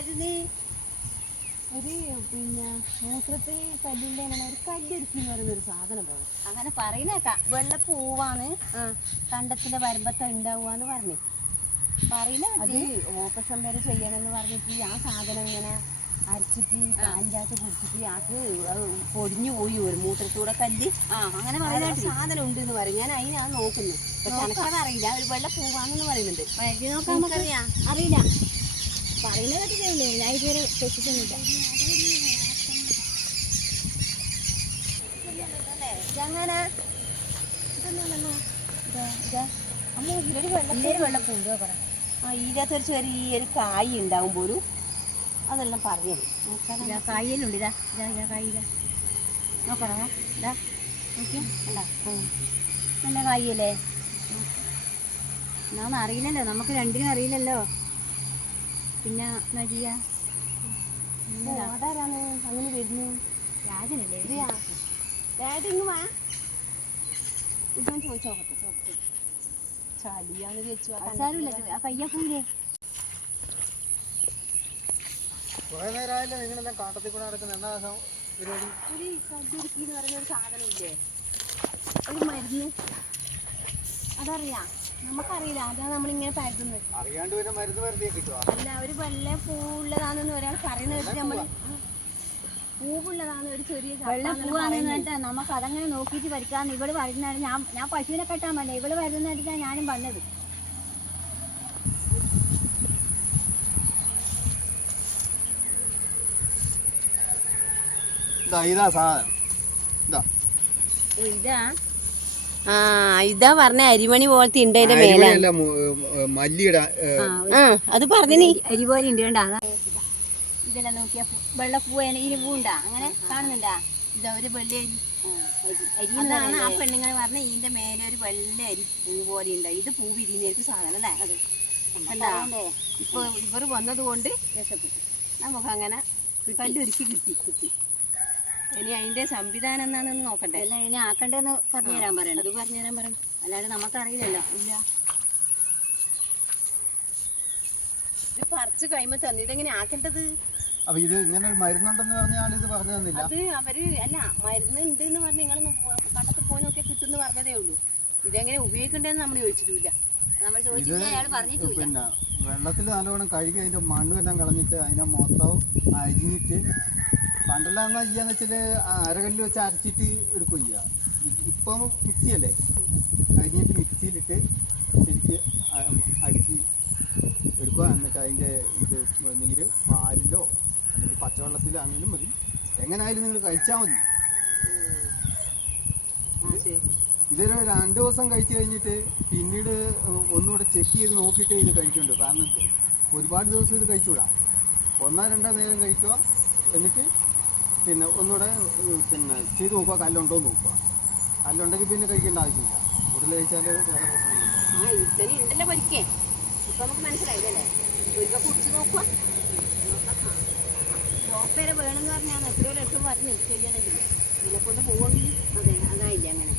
മരുന്ന് ഒരു പിന്നെ മൂത്രത്തിൽ കല്ലിൻ്റെ ഒരു കല്ലൊരുക്കി എന്ന് പറയുന്നൊരു സാധനം പോലെ അങ്ങനെ പറയുന്നേക്കാം. വെള്ളപ്പൂവാന്ന് കണ്ടത്തിന്റെ വരമ്പത്തെ ഉണ്ടാവുകയെന്ന് പറഞ്ഞു പറയുന്നത്. അത് ഓപ്പറേഷൻ വരെ ചെയ്യണമെന്ന് പറഞ്ഞിട്ട് ആ സാധനം ഇങ്ങനെ അരച്ചിട്ട് പാലിൻ്റെ കുടിച്ചിട്ട് അത് പൊടിഞ്ഞു പോയി ഒരു മൂത്രത്തൂടെ കല്ല് അങ്ങനെ പറയുന്ന സാധനം ഉണ്ട് എന്ന് പറയും. ഞാൻ അതിനാണ് നോക്കുന്നത്. പക്ഷെ എനിക്കത് അറിയില്ല. ഒരു വെള്ളപ്പൂവാണെന്ന് പറയുന്നുണ്ട്. നോക്കാൻ അറിയില്ല. പറയുന്ന കേട്ടില്ലേ, ഞാൻ ഇതുവരെ വെച്ചിട്ടൊന്നുമില്ല. അങ്ങനെ വെള്ളപ്പൂണ്ടോ പറ. ഇതിനകത്തൊരു ചെറിയൊരു കായ് ഉണ്ടാവും പോലും. അതെല്ലാം പറഞ്ഞു കായലുണ്ട്. ഇതാ കായില്ല നോക്കണോ? ഇതാ നോക്കിയാ നല്ല കായല്ലേ. എന്നാന്ന് അറിയില്ലല്ലോ, നമുക്ക് രണ്ടിനും അറിയില്ലല്ലോ. പിന്നെ എന്താ ചെയ്യാ? അതാരാണ് അങ്ങനെ വരുന്നു? രാജനല്ലേ? ഇതൊന്നും ചോദിച്ചോട്ടെ. ചളിയാന്ന് വെച്ചു ആ കയ്യാ പോയില്ലേ? കുറെ നേരമായില്ലേ നിങ്ങളെല്ലാം കാട്ടത്തിൽ കൂടെ നടക്കുന്ന എന്താ പരിപാടി? ഒരു സദ്യക്ക് എന്ന് പറയുന്ന ഒരു സാധനമില്ലേ, ഒരു മരുന്ന്. അതറിയാം, നമുക്കറിയില്ല. അതാണ് നമ്മളിങ്ങനെ പരതുന്നത്. അറിയാണ്ട് പിന്നെ മരുന്ന് വരുത്തിയാൽ കിട്ടുക. അല്ല, ഒരു വെള്ള പൂവുള്ളതാണെന്ന് ഒരാൾ പറയുന്ന വെച്ചിട്ട് നമ്മള് പൂവുള്ളതാണ് ഒരു ചെറിയ വെള്ളപ്പൂവാന്ന് നമുക്ക് അതങ്ങനെ നോക്കിയിട്ട് പഠിക്കാന്ന്. ഇവള് വരുന്നതാണ്. ഞാൻ പശുവിനെ കെട്ടാൻ പറഞ്ഞേ, ഇവള് വരുന്നതായിട്ടാണ് ഞാനും വന്നത്. ഇതാ സാധനം. ഇതാ പറഞ്ഞ അരിമണി പോലത്തെ ഉണ്ട് അതിന്റെ മേലെ. മല്ലിയുടെ അത് പറഞ്ഞു അരി പോലെ ഉണ്ട്. കണ്ടാ ഇതെല്ലാം നോക്കിയാ വെള്ളപ്പൂ. ഇതിന് പൂണ്ടാ അങ്ങനെ കാണുന്നുണ്ടാ? ഇതാ ഒരു വെള്ള അരി. അതാണ് ആ പെണ്ണുങ്ങൾ പറഞ്ഞ ഇതിന്റെ മേലെ ഒരു വെള്ള അരി പൂ പോലെ ഉണ്ട്. ഇത് പൂ വിരിഞ്ഞിരിക്കും സാധനം അല്ലേ? അത് ഇപ്പൊ ഇവർ വന്നത് കൊണ്ട് രക്ഷപ്പെട്ടു. നമുക്ക് അങ്ങനെ കല്ലൊരുക്കി കിട്ടി. ഇനി അതിന്റെ സംവിധാനം എന്താണെന്ന് നോക്കട്ടെ. അല്ല, ഇനി ആക്കണ്ടെന്ന് പറഞ്ഞുതരാൻ പറയണം. അത് പറഞ്ഞുതരാൻ പറയും. അല്ലാണ്ട് നമുക്കറിയില്ലല്ലോ. ഇല്ല, ഇത് പറിച്ച് കഴിയുമ്പോ തന്നെ ഇതെങ്ങനെ ആക്കേണ്ടത്? അപ്പൊ ഇത് ഇങ്ങനെ ഒരു മരുന്നുണ്ടെന്ന് പറഞ്ഞാൽ ഇത് പറഞ്ഞു തന്നില്ല. അത് അവര് അല്ല, മരുന്ന് ഉണ്ട് എന്ന് പറഞ്ഞ് നിങ്ങൾ കണ്ടത്തിൽ പോയി നോക്കിയാൽ കിട്ടുമെന്ന് പറഞ്ഞതേ ഉള്ളൂ. ഇതെങ്ങനെ ഉപയോഗിക്കണ്ടെന്ന് നമ്മൾ ചോദിച്ചിട്ടില്ല. നമ്മൾ ചോദിച്ചില്ല, അയാൾ പറഞ്ഞിട്ടില്ല. പിന്നെ വെള്ളത്തിൽ നല്ലവണ്ണം കഴുകി അതിന്റെ മണ്ണെല്ലാം കളഞ്ഞിട്ട് അതിനെ മൊത്തം അരിഞ്ഞിട്ട്, പണ്ടെല്ലാം എന്നാ ചെയ്യാന്ന് വെച്ചാൽ അരകല്ല് വെച്ച് അരച്ചിട്ട് എടുക്കുക ചെയ്യുക. ഇപ്പം മിക്സിയല്ലേ, അരിഞ്ഞിട്ട് മിക്സിയിലിട്ട് ശരിക്ക് അടിച്ച് എടുക്കുക. എന്നിട്ട് അതിൻ്റെ ഇത് നീര് പാലിലോ അല്ലെങ്കിൽ പച്ചവെള്ളത്തിലാണെങ്കിലും മതി, എങ്ങനെയായാലും നിങ്ങൾ കഴിച്ചാൽ മതി. ഇതൊരു 2 ദിവസം കഴിച്ചു കഴിഞ്ഞിട്ട് പിന്നീട് ഒന്നുകൂടെ ചെക്ക് ചെയ്ത് നോക്കിയിട്ട് ഇത് കഴിക്കുന്നുണ്ട്. കാരണം ഒരുപാട് ദിവസം ഇത് കഴിച്ചുകൂടാ. 1-2 നേരം കഴിക്കുക. എന്നിട്ട് പിന്നെ ഒന്നുകൂടെ പിന്നെ ചെയ്ത് നോക്കുക, കല്ലുണ്ടോ എന്ന് നോക്കുക. കല്ലുണ്ടെങ്കിൽ പിന്നെ കഴിക്കേണ്ട ആവശ്യമില്ല. കൂടുതൽ കഴിച്ചാൽ വേറെ പ്രശ്നമില്ല. ഇത്തന്നെ ഉണ്ടല്ലോ പരിക്കേ. ഇപ്പൊ നമുക്ക് മനസ്സിലായില്ലേ? ഒരിക്കൽ കുടിച്ച് നോക്കുക. ഡോക്ടറെ വേണമെന്ന് പറഞ്ഞാൽ എത്രയോ ലക്ഷം പറഞ്ഞ് ചെയ്യണമെങ്കിൽ ഇതിനെ കൊണ്ട് പോവുമെങ്കിൽ അതെ അതായില്ല അങ്ങനെ.